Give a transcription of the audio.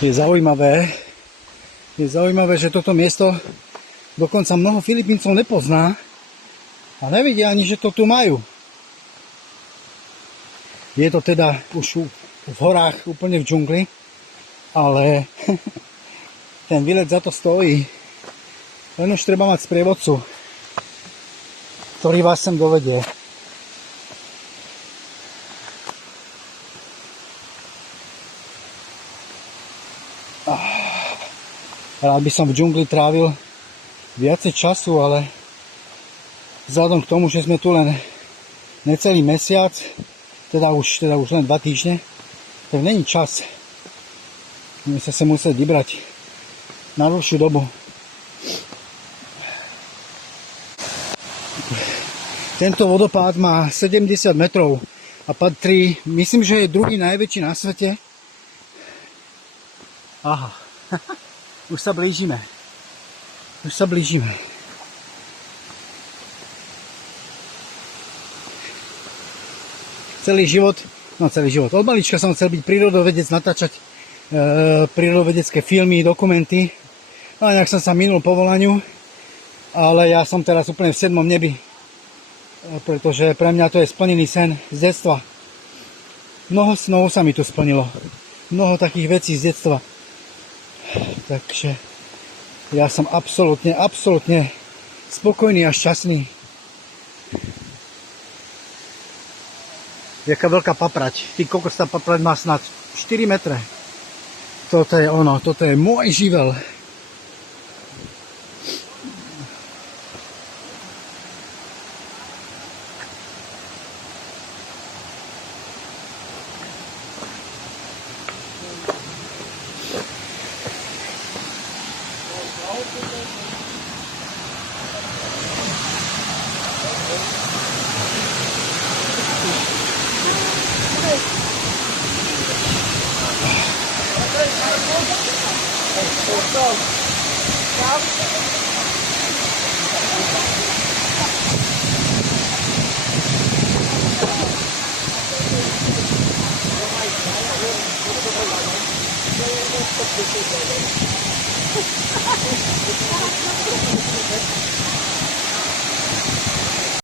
Je zaujímavé, že toto miesto dokonca mnoho Filipíncov nepozná a nevidia ani, že to tu majú. Je to teda už v horách, úplne v džungli, ale ten výlet za to stojí. Len už treba mať sprievodcu, ktorý vás sem dovedie. Rád by som v džungli trávil viacej času, ale vzhľadom k tomu, že sme tu len necelý mesiac, teda už len 2 týždne, tak není čas. Budeme sa musieť vybrať na dlhšiu dobu. Tento vodopád má 70 metrov a patrí, myslím, že je druhý najväčší na svete. Aha. Už sa blížime. Celý život. Od malička som chcel byť prírodovedec, natáčať prírodovedecké filmy, dokumenty. A nejak som sa minul povolaniu, ale ja som teraz úplne v 7. nebi. Pretože pre mňa to je splnený sen z detstva. Mnoho snov sa mi tu splnilo. Mnoho takých vecí z detstva. Takže ja som absolútne spokojný a šťastný. Jaká veľká paprať. Ty kokos, tá paprať má snad 4 metre. Toto je ono, toto je môj živel.